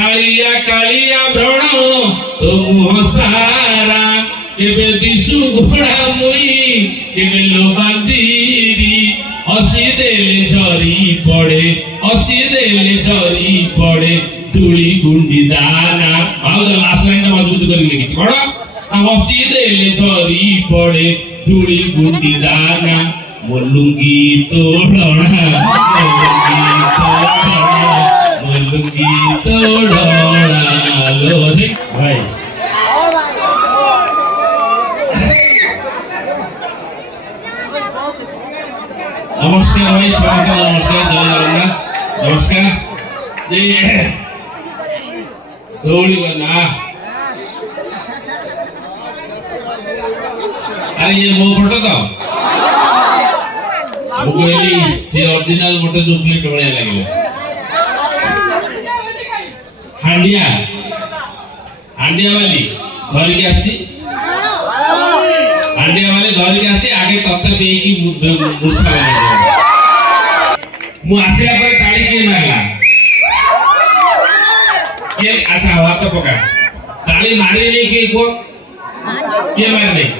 कालिया कालिया व्रण तो मुह सारा केबे दिशु घोड़ा मुई केबे लोबांदीरी हसी देले झरी पड़े हसी देले झरी पड़े धूली गुंडी दाना आउ लास्ट लाइन टा मजबूत कर लिखिछ कोन हसी देले झरी पड़े धूली गुंडी दाना मोलुंगी तोड़ना मोलुंगी तोड़ना लोरे भाई नमस्कार भाई स्वागत नमस्कार जय जगन्नाथ नमस्कार ये दौड़ी बना अरे ये वो फोटो तो मुझे से ओरिजिनल मोटे डुप्लीकेट बढ़िया लगे हांडिया हांडिया वाली घर के आसी हांडिया वाले घर के आसी आगे तत्ता पे की मुर्छा वाले मु आसिला पर ताली के मारला के अच्छा हुआ तो पका ताली मारी नहीं के को के मार नहीं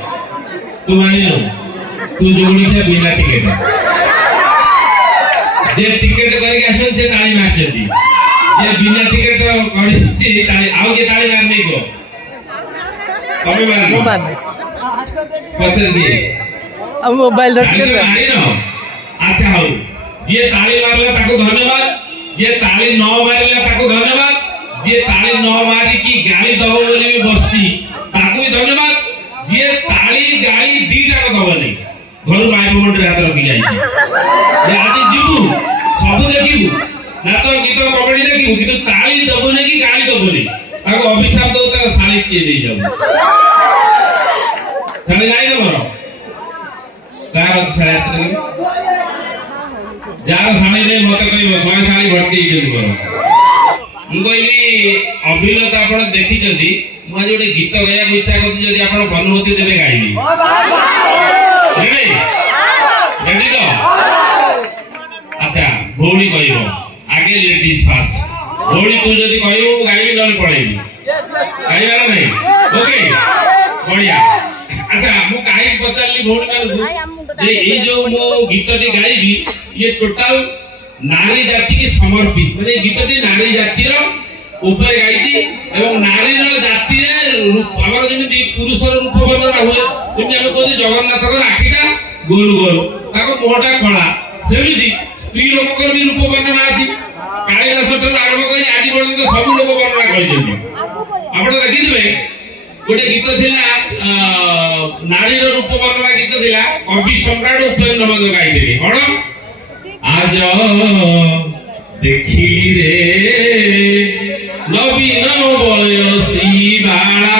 तू मारी लो तू जोड़ी के बिना टिकट जे टिकट करके आसन से ताली मार जल्दी जे बिना टिकट करी से ताली आउ के ताली मार नहीं को कभी मार पचर दिए अब मोबाइल रख के मारी ना अच्छा हो जे ताली मारला ताको धन्यवाद जे ताली न मारला ताको धन्यवाद जे ताली न मारी की गाली दबो बोली भी बससी ताको भी धन्यवाद जे ताली गाली दीटा को दबो नहीं घर माइक मोड रे हाथ रखी जाई जे आज जीवु सब देखिबु नाच गीत कबड्डी देखिबु किंतु ताली दबो नहीं की गाली दबो नहीं ताको अभिशाप दो ता साली के दे जाऊ चले जाई न मरो कार साथ जार साणी ने मते कहबो 100 साली भर्ती के मरो मु कहली अभिनेता आपण देखि जदी मु आज ओटे गीत गाया इच्छा करछि जदी आपण अनुमति देबे गाइबी रेडी तो अच्छा भौणी कहबो आगे लेडीज फास्ट भौणी तू जदी कहबो गाइबी नल पड़ेबी गाइबार नहीं ओके बढ़िया अच्छा मु काहे पचारली भौणी मानू जे ए जो मु गीतटी गाइबी ये टोटल नारी जाति की समर्पित माने गीतटी नारी जाति रो ऊपर गाइची एवं नारी रो जाति रे हमर जेमि पुरुष रो रूप वर्णना हुए जेमि हम कहते जगन्नाथ को आखिटा गोल गोल ताको मोटा खळा सेमिति स्त्री लोक को भी रूप वर्णना अछि कालिदासटर आरंभ करी आदि पर्यंत सब लोक वर्णना करिसेंती आपण देखिथिबे गोटे गीत थिला नारी रो रूप वर्णना गीत थिला कवि सम्राट उपेन्द्र नमक गाइथिले कोन आज देखी रे नवीन बयसी बाला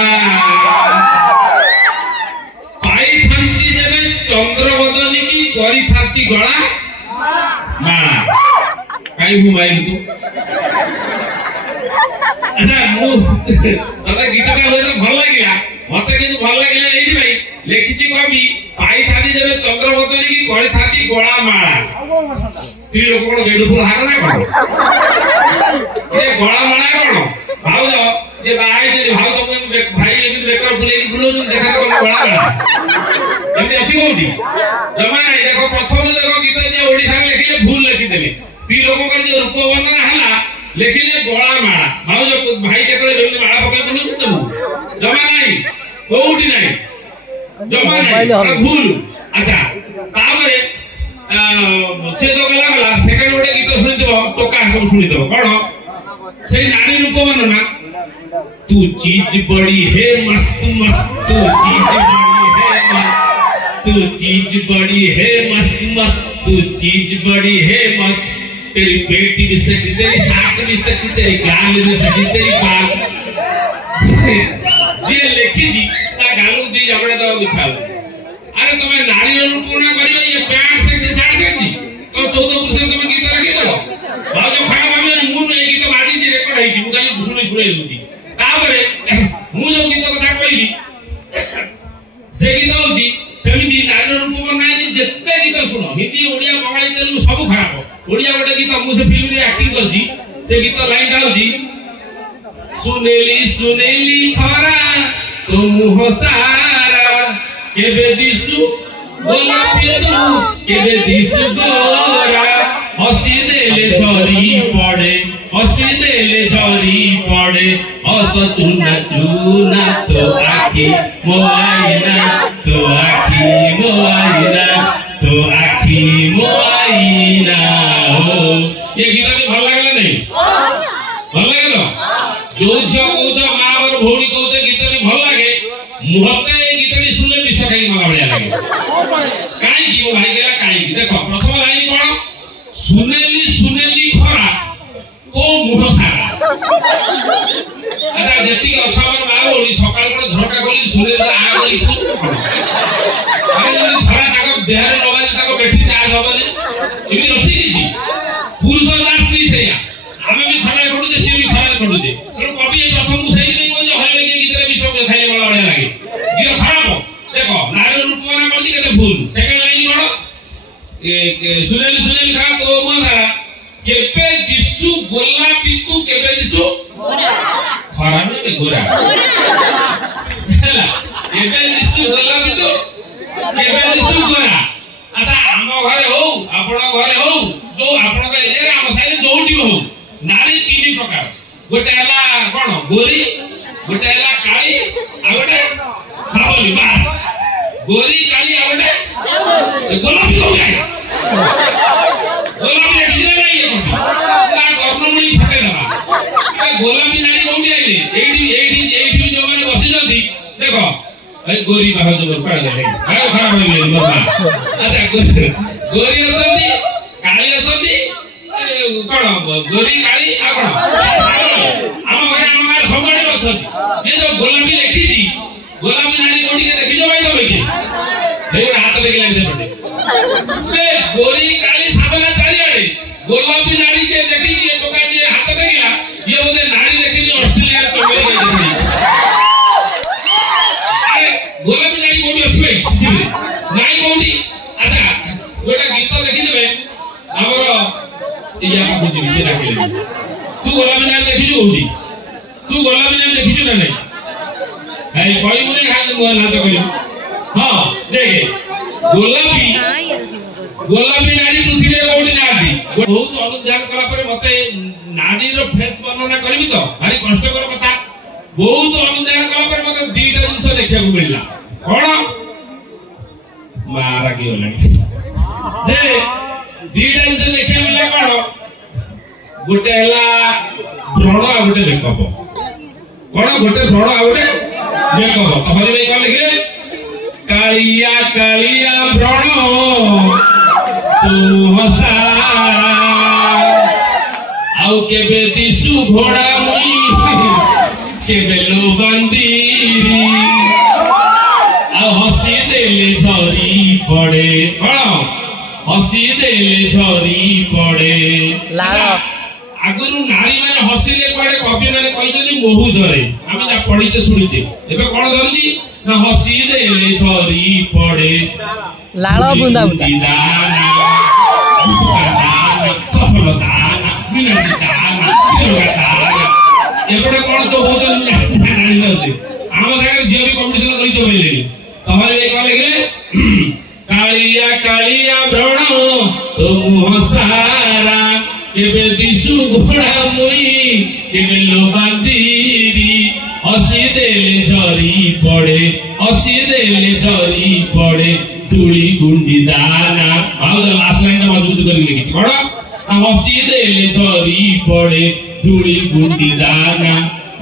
पाई थांती जेबे चंद्रवदनी की करी थांती गला माला काई घुमाई तू अच्छा मु तते गीतटा होय तो भल लागिला मते किछु भल लागिला एही भाई लेखिछि कवि पाई थांती जेबे चंद्रवदनी की करी थांती गला माला स्त्री लोक को गेडु फुल हार ना कोन ए गला माला कोन भाउज जे बाई जे भाउ तो भाई एमि बेकर फुले की बुलो जो देखा कोन गला माला एमि अछि कोठी जमा नै देखो प्रथम देखो गीत जे ओडिसा में लिखिले भूल लिखि देले स्त्री लोक को जे रूप वर्णना हला लिखिले गला माला भाउज भाई केतले बेली माला पके बुलो तुम जमा नै कोठी नै जमा नै भूल अच्छा ताबरे से तो गला सेकंड गोटे गीत सुनिथबो टोका सब सुनिथबो कोन से नारी रूप वर्णना तू चीज बड़ी है मस्त मस्त तू चीज बड़ी है मस्त तू चीज बड़ी है मस्त मस्त तू चीज बड़ी है मस्त तेरी पेटी भी सेक्सी तेरी साक भी सेक्सी तेरी गाल भी सेक्सी तेरी बाल जे लेखी जी ता गालू दी झगड़ा तो बिछाओ अरे तुम्हें नारी रूप ना करियो ये पैंट सेक्सी साड़ी सेक्सी तो 14% तुम्हें गीत लगी दो भाव जो खराब हमें मुंह में गीत बाडी जी रेकॉर्ड है कि मुझे सुने सुने दूची तापरे मु जो गीत कथा कहली से गीत होची सेमिति नारी रूप बनाई जे जत्ते गीत सुनो हिंदी ओडिया बंगाली तेलुगु सब खराब ओडिया गोटे गीत मु से फिल्म रे एक्टिंग करजी से गीत लाइन टा होची सुनेली सुनेली खरा तो मुह सारा केबे दिसु गोलापी तू केबे दिसु गोरा हसी देले झरी पड़े हसी देले झरी पड़े हस चुना चुना तो आखी मोआईना तो आखी मोआईना तो आखी मोआईना ये गीत भी भल लागला नहीं भल लागला जो झियो कहूछ माँ और भौणी कहूछ गीत भी भल लागे मुहते ये गीत भी सुनले विष खाई मला बढ़िया लागे काई की वो भाई गेला काई की देखो प्रथम लाइन कोन सुनेली सुनेली खरा को मुह सारा अच्छा जेती अच्छा हमर माँ भौणी सकाळ को झरका गली सुनेली आ गली तू अरे जब खरा ताको देहरे नबाज ताको बैठी चार्ज होबनी एमि अछि की पुरुष दास नहीं सेया आमे भी खरा पडु जे सी भी खरा पडु जे तो कवि प्रथम मुसई नहीं को जे हरे के गीत रे विश्व के खाइले वाला बढ़िया लागे गीत खराब देखो नारी रूप मना कर दी केते भूल सेकंड लाइन कोन सुनेली सुनेली खा तो मसारा केबे दिसु गोलापी तू केबे दिसु गोरा खरा में गोरा हैला केबे दिसु गोलापी तू केबे दिसु गोरा आता हम घरे हो आपण घरे हो जो आपण के एरिया हम साइड जोटी हो नारी तीन प्रकार गोटे हला कोन गोरी गोटे हला काली आ गोटे सावली बास गोरी काली आ गोटे गोलापी हो गया गोलापी एक्सीडेंट नहीं है ना कर्णमुनी फटे दबा गोलापी नारी कोठी आइले एठी जो माने बसी जंदी देखो ए गोरी बाहा जो पड़ गए हाय खराब हो गई बाबा अच्छा गोरी अछंदी काली अछंदी कोन गोरी काली आ कोन हम घरे हम सबले अछंदी ये जो गोलापी लिखी छी गोलापी नारी कोठी के देखि जो भाई तो बैठे हे हाथ देखि लाइन से पड़े बे गोरी काली साबना चाली आड़े गोलापी नारी जे देखि छी टोका जे हाथ देखिला ये बोले नारी देखि जे ऑस्ट्रेलिया चमेली गई देखि गोलापी नारी कोठी अछि नाई कोठी अच्छा गोटा गीत देखि देबे हमर इया का बुझि से डाकिले तू गोलापी नारी देखि छु कोठी तू गोलापी नारी देखि छु ना नहीं है कोई मुने हाथ मुआ ना तो करियो हां देखे गोलापी नारी पृथ्वी रे कोठी नादी बहुत अनुध्यान कला पर मते नारी रो फेस वर्णना करबी तो भारी कष्टकर कथा बहुत अनुध्यान कला पर मते दीटा जिंस देखिया को मिलला कोन मारा की होलानी जे दीटा जिंस देखिया मिलला कोन गोटे हला ब्रड़ आ गोटे मेकअप कोन गोटे ब्रड़ आ गोटे मेकअप तहरी भाई कहले के कालिया कालिया ब्रण तू हसारा आउ केबे दिसु घोड़ा मुई केबे लो बंदीरी आ हसी देले झरी पड़े हसी देले झरी पड़े आगुरु नारी माने हसीले पड़े कवि माने कहिजनी मोहु झरे आमे जा पढिचे सुनिचे एबे कोन धरजी ना हसी देले झरी पड़े लाल बुंदा बुंदा सफल दाना विनाशी दाना एपटे कोन तो भोजन नानी नदी आम सागर झियो भी कंपटीशन करी चोबेले तमारे ए कहले गेले कालिया कालिया ब्रण तो मुह सारा केबे दिसु घोड़ा मुई केबे लो बांदीरी हसी देले झरी पड़े हसी देले झरी पड़े तुड़ी गुंडी दाना आउ द लास्ट लाइन मजबूत करी लिखिछि कोन हसी देले झरी पड़े तुड़ी गुंडी दाना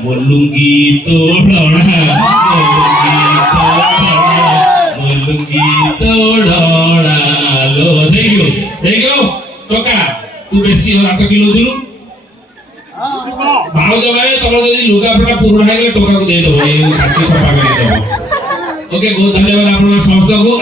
मोलुंगी तोड़ना मोलुंगी तोड़ना लो देखो टोका तू बेसी 8 किलो दिलु भाव जमाने तमरो जदी लुगा फटा पुरुना हेले टोका को दे दो ए खाची सफा कर दो ओके बहुत धन्यवाद आपन समस्त को